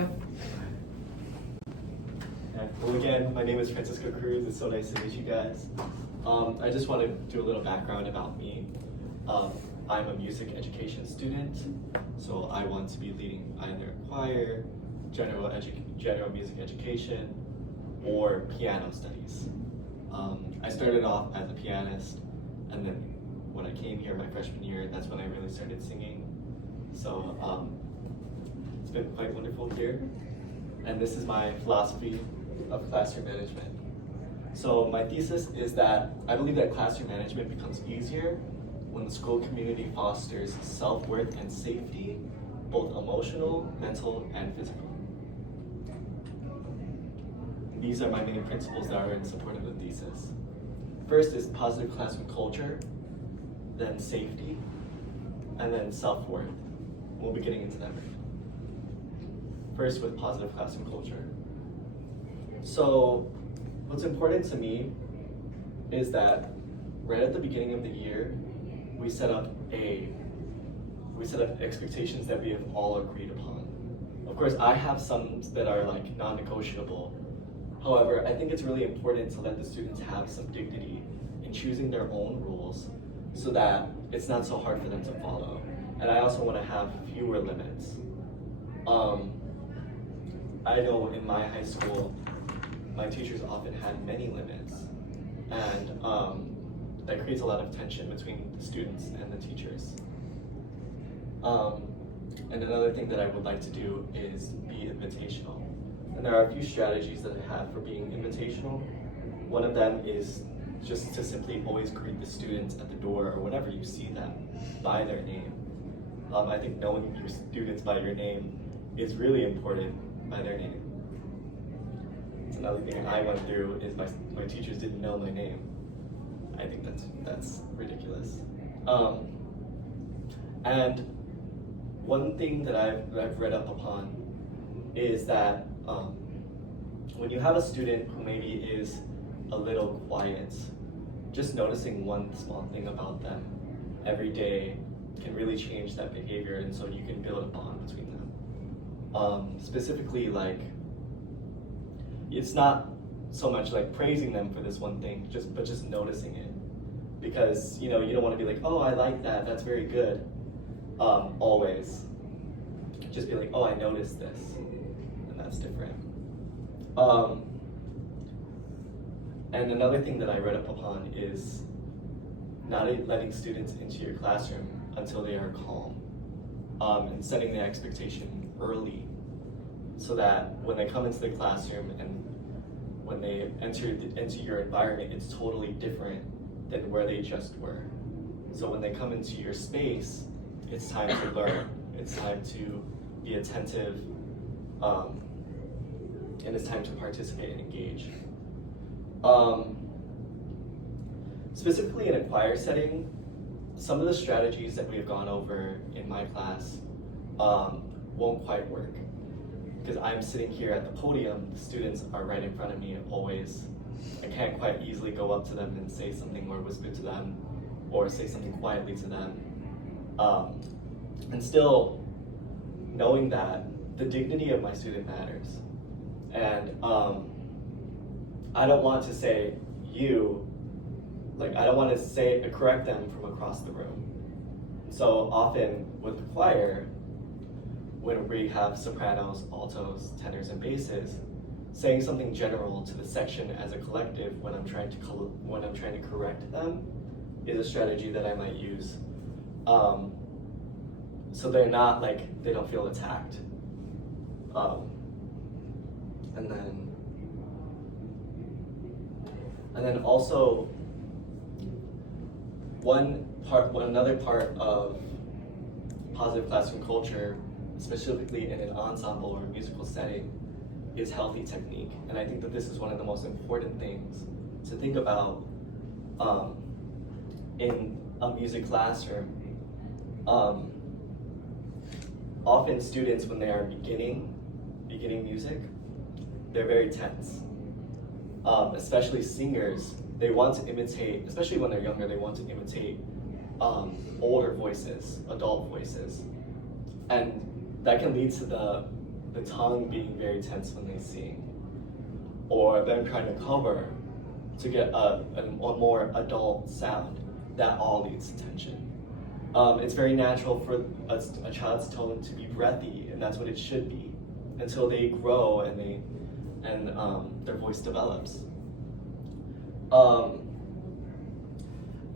you. Yeah. Well, again, my name is Cruz. It's so nice to meet you guys. I just want to do a little background about me. I'm a music education student, so I want to be leading either choir, general music education, or piano studies. I started off as a pianist, and then when I came here my freshman year, that's when I really started singing. So it's been quite wonderful here. And this is my philosophy of classroom management. So my thesis is that I believe that classroom management becomes easier when the school community fosters self-worth and safety, both emotional, mental, and physical. These are my main principles that are in support of the thesis. First is positive classroom culture, then safety, and then self-worth. We'll be getting into that right now. First with positive classroom culture. So what's important to me is that right at the beginning of the year, we set up expectations that we have all agreed upon. Of course, I have some that are like non-negotiable. However, I think it's really important to let the students have some dignity in choosing their own rules so that it's not so hard for them to follow. And I also want to have fewer limits. I know in my high school, my teachers often had many limits, and that creates a lot of tension between the students and the teachers. And another thing that I would like to do is be invitational. And there are a few strategies that I have for being invitational. One of them is just to simply always greet the students at the door or whenever you see them by their name. I think knowing your students by your name is really important, by their name. It's another thing I went through is my teachers didn't know my name. I think that's ridiculous. And one thing that I've read up upon is that when you have a student who maybe is a little quiet, just noticing one small thing about them every day can really change that behavior, and so you can build a bond between them. Specifically, like, it's not so much like praising them for this one thing, but just noticing it. Because, you don't want to be like, oh, I like that, that's very good, always. Just be like, oh, I noticed this, and that's different. And another thing that I read up upon is not letting students into your classroom until they are calm, and setting the expectation early so that when they come into the classroom and when they enter into your environment, it's totally different than where they just were. So when they come into your space, it's time to learn, it's time to be attentive, and it's time to participate and engage. Specifically in a choir setting, some of the strategies that we've gone over in my class won't quite work. Because I'm sitting here at the podium, the students are right in front of me always. I can't quite easily go up to them and say something or whisper to them or say something quietly to them. And still knowing that the dignity of my student matters. And I don't want to say I don't want to correct them from across the room. So often with the choir, when we have sopranos, altos, tenors, and basses, saying something general to the section as a collective when I'm trying to correct them is a strategy that I might use. So they're not they don't feel attacked. And then also another part of positive classroom culture, specifically in an ensemble or a musical setting, is healthy technique. And I think that this is one of the most important things to think about in a music classroom. Often students, when they are beginning music, they're very tense. Especially singers, they want to imitate, especially when they're younger, they want to imitate older voices, adult voices. And that can lead to the the tongue being very tense when they sing, or them trying to cover to get a more adult sound, that all leads to tension. It's very natural for a child's tone to be breathy, and that's what it should be, until they grow and their voice develops.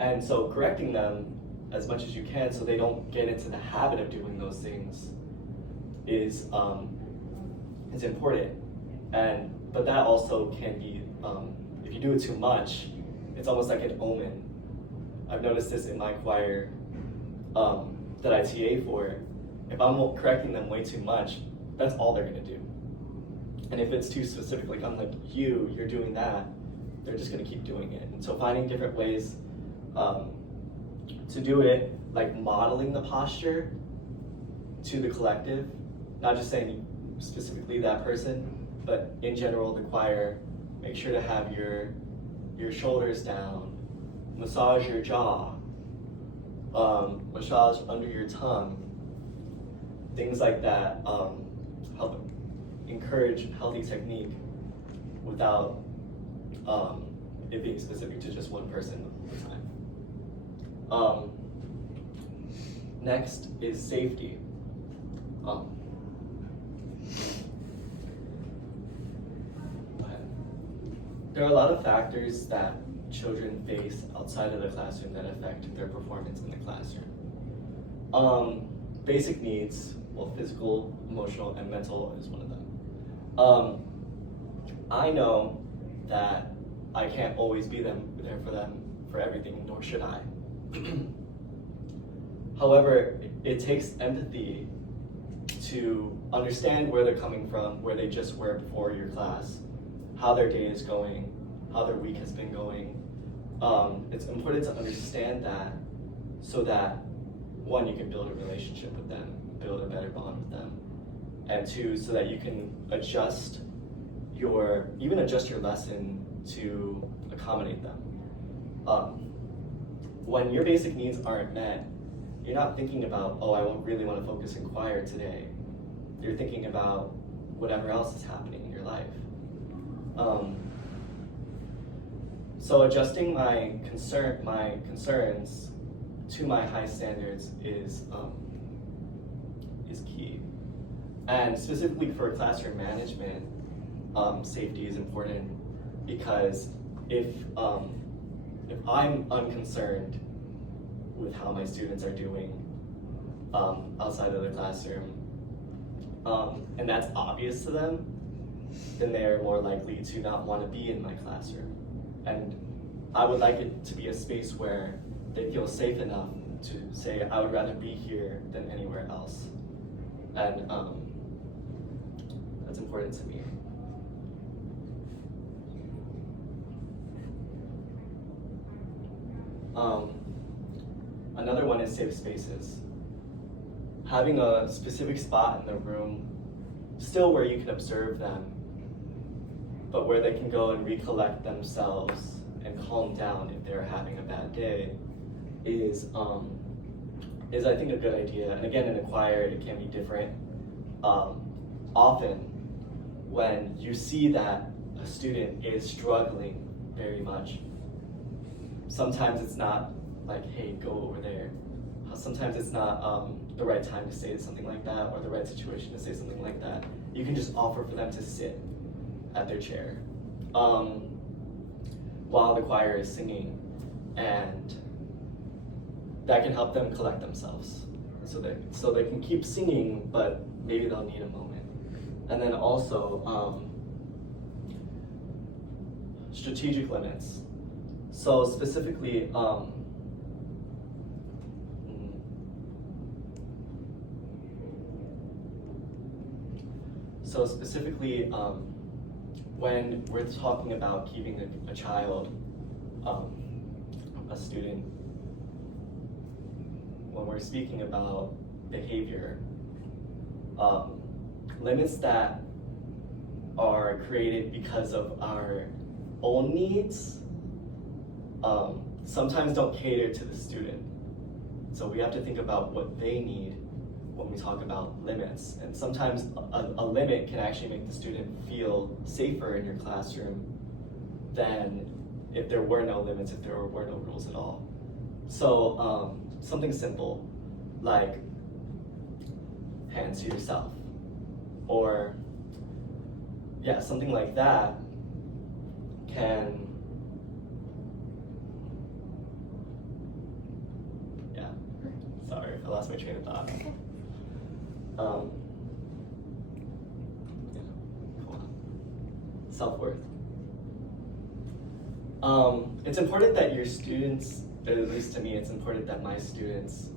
And so correcting them as much as you can so they don't get into the habit of doing those things is important. But that also can be, if you do it too much, it's almost like an omen. I've noticed this in my choir that I TA for. If I'm correcting them way too much, that's all they're gonna do. And if it's too specific, like I'm like, you're doing that, they're just gonna keep doing it. And so finding different ways to do it, like modeling the posture to the collective, not just saying specifically that person, but in general, the choir, make sure to have your shoulders down, massage your jaw, massage under your tongue, things like that, help encourage healthy technique without it being specific to just one person all the time. Next is safety. There are a lot of factors that children face outside of the classroom that affect their performance in the classroom. Basic needs, well, physical, emotional, and mental is one of them. I know that I can't always be there for them for everything, nor should I. However, it takes empathy to understand where they're coming from, where they just were before your class, how their day is going, how their week has been going. It's important to understand that so that, one, you can build a relationship with them, build a better bond with them, and two, so that you can adjust your lesson to accommodate them. When your basic needs aren't met, you're not thinking about, oh, I really want to focus in choir today. You're thinking about whatever else is happening in your life. So adjusting my concerns to my high standards is key. And specifically for classroom management, safety is important, because if I'm unconcerned with how my students are doing outside of the classroom, and that's obvious to them, then they are more likely to not want to be in my classroom. And I would like it to be a space where they feel safe enough to say, I would rather be here than anywhere else. And that's important to me. Another one is safe spaces. Having a specific spot in the room, still where you can observe them, but where they can go and recollect themselves and calm down if they're having a bad day, is I think a good idea. And again, in a choir, it can be different. Often, when you see that a student is struggling very much, sometimes it's not like, hey, go over there. Sometimes it's not the right time to say something like that, or the right situation to say something like that. You can just offer for them to sit at their chair while the choir is singing, and that can help them collect themselves. So they can keep singing, but maybe they'll need a moment. And then also strategic limits. So specifically, when we're talking about keeping a child, a student, when we're speaking about behavior, limits that are created because of our own needs sometimes don't cater to the student. So we have to think about what they need when we talk about limits. And sometimes a limit can actually make the student feel safer in your classroom than if there were no limits, if there were no rules at all. So something simple like hands to yourself, or yeah, something like that can, yeah, sorry, I lost my train of thought. Yeah, cool. Self-worth. It's important that your students, at least to me, it's important that my students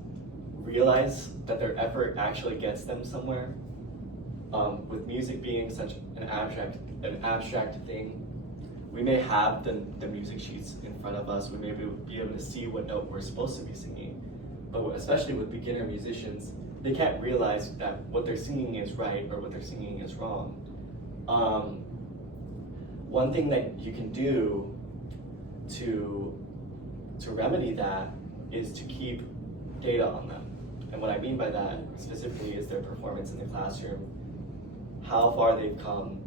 realize that their effort actually gets them somewhere. With music being such an abstract thing, we may have the music sheets in front of us, we may be able to see what note we're supposed to be singing, but especially with beginner musicians, they can't realize that what they're singing is right or what they're singing is wrong. One thing that you can do to remedy that is to keep data on them. And what I mean by that specifically is their performance in the classroom, how far they've come,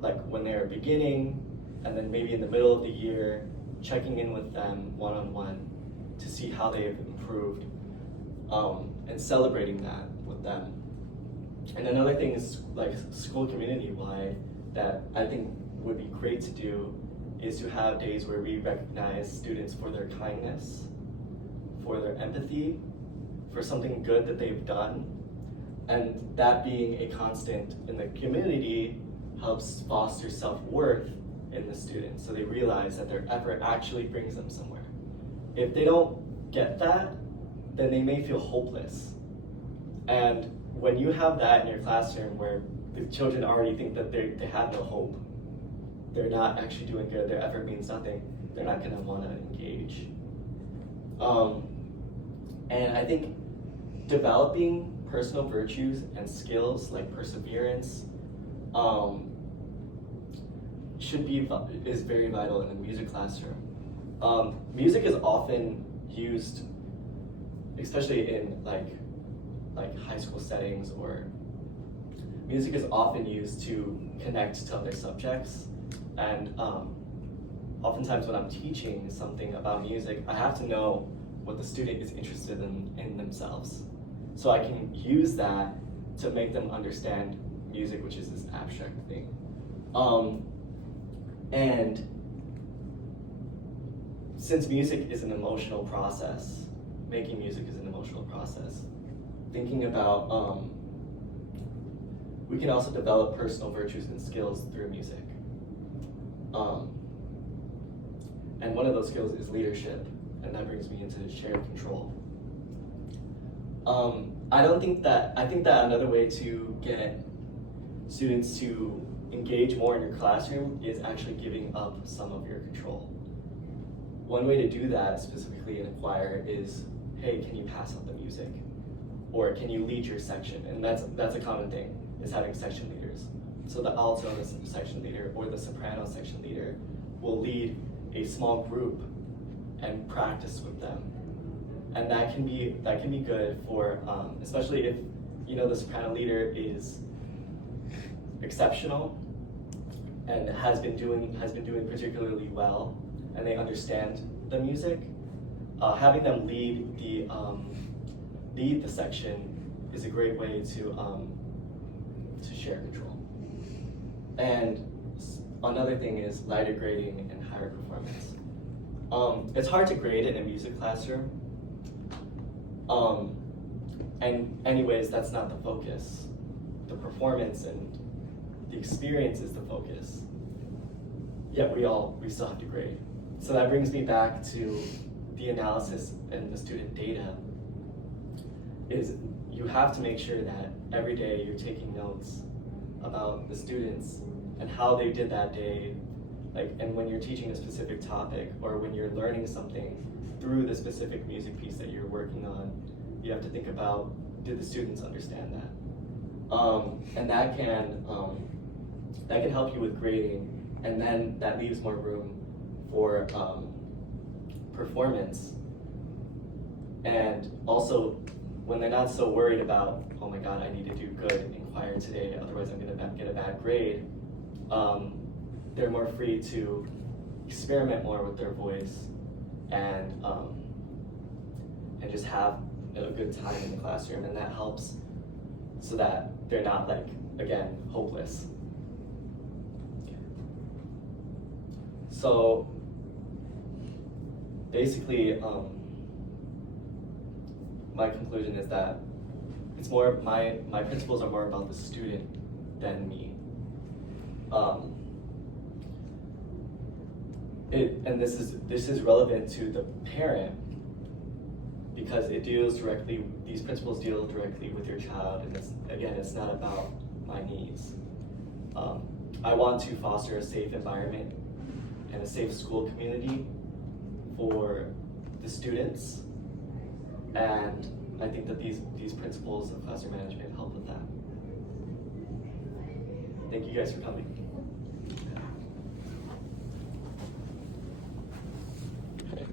like when they're beginning, and then maybe in the middle of the year, checking in with them one-on-one to see how they've improved, and celebrating that with them. And another thing is like school community-wide that I think would be great to do is to have days where we recognize students for their kindness, for their empathy, for something good that they've done, and that being a constant in the community helps foster self-worth in the students, so they realize that their effort actually brings them somewhere. If they don't get that, then they may feel hopeless. And when you have that in your classroom where the children already think that they have no hope, they're not actually doing good, their effort means nothing, they're not gonna wanna engage. And I think developing personal virtues and skills like perseverance is very vital in a music classroom. Music is often used, especially in like high school settings, or music is often used to connect to other subjects. And oftentimes when I'm teaching something about music, I have to know what the student is interested in themselves. So I can use that to make them understand music, which is this abstract thing. And since music is an emotional process, making music is an emotional process, thinking about, we can also develop personal virtues and skills through music. And one of those skills is leadership, and that brings me into shared control. I think that another way to get students to engage more in your classroom is actually giving up some of your control. One way to do that, specifically in a choir, is, hey, can you pass out the music? Or can you lead your section? And that's a common thing, is having section leaders. So the alto section leader or the soprano section leader will lead a small group and practice with them. And that can be good for, especially if the soprano leader is exceptional and has been doing particularly well, and they understand the music. Having them lead the section is a great way to share control. And another thing is lighter grading and higher performance. It's hard to grade in a music classroom. And anyways, that's not the focus. The performance and the experience is the focus. Yet we still have to grade. So that brings me back to the analysis and the student data. Is you have to make sure that every day you're taking notes about the students and how they did that day, and when you're teaching a specific topic or when you're learning something through the specific music piece that you're working on, you have to think about, did the students understand that? And that can help you with grading, and then that leaves more room for performance. And also when they're not so worried about, oh my God, I need to do good in choir today, otherwise I'm gonna get a bad grade, they're more free to experiment more with their voice and just have a good time in the classroom, and that helps so that they're not, like, again, hopeless. So basically, my conclusion is that it's more, my principles are more about the student than me. And this is relevant to the parent because it deals directly, these principles deal directly with your child, and it's not about my needs. I want to foster a safe environment and a safe school community for the students, and I think that these principles of classroom management help with that. Thank you guys for coming.